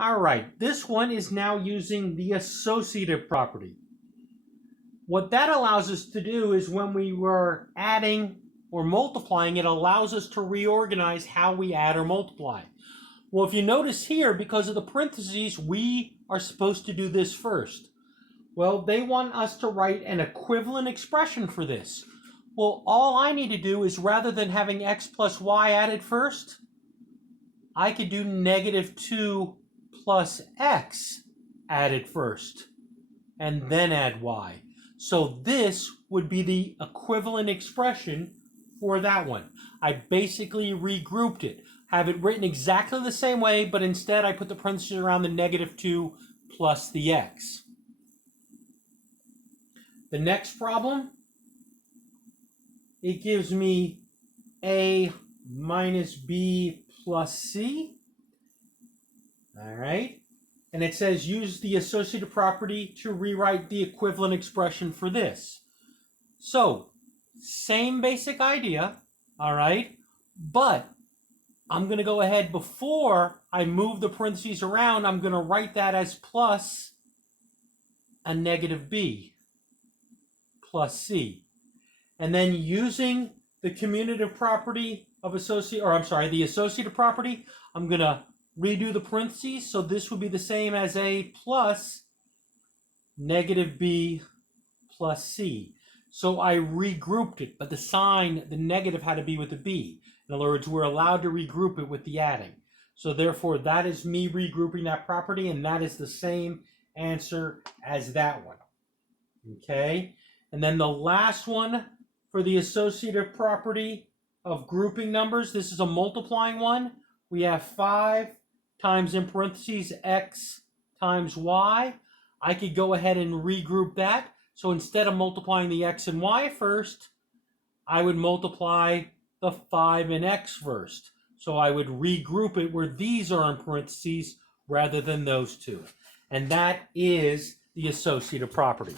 All right, this one is now using the associative property. What that allows us to do is when we were adding or multiplying, it allows us to reorganize how we add or multiply. Well, if you notice here, because of the parentheses, we are supposed to do this first. Well, they want us to write an equivalent expression for this. Well, all I need to do is rather than having x plus y added first, I could do -2 plus x added first, and then add y. So this would be the equivalent expression for that one. I basically regrouped it. Have it written exactly the same way, but instead I put the parentheses around the -2 plus the x. The next problem, it gives me a minus b plus c. All right. And it says use the associative property to rewrite the equivalent expression for this. So, same basic idea, all right? But I'm going to go ahead before I move the parentheses around, I'm going to write that as plus a -b plus c. And then using the commutative property of the associative property, I'm going to redo the parentheses, so this would be the same as a plus -b plus c. So I regrouped it, but the sign, the negative, had to be with the b. In other words, we're allowed to regroup it with the adding. So therefore, that is me regrouping that property, and that is the same answer as that one. Okay? And then the last one for the associative property of grouping numbers, this is a multiplying one. We have 5 times in parentheses x times y. I could go ahead and regroup that. So instead of multiplying the x and y first, I would multiply the 5 and x first. So I would regroup it where these are in parentheses rather than those two. And that is the associative property.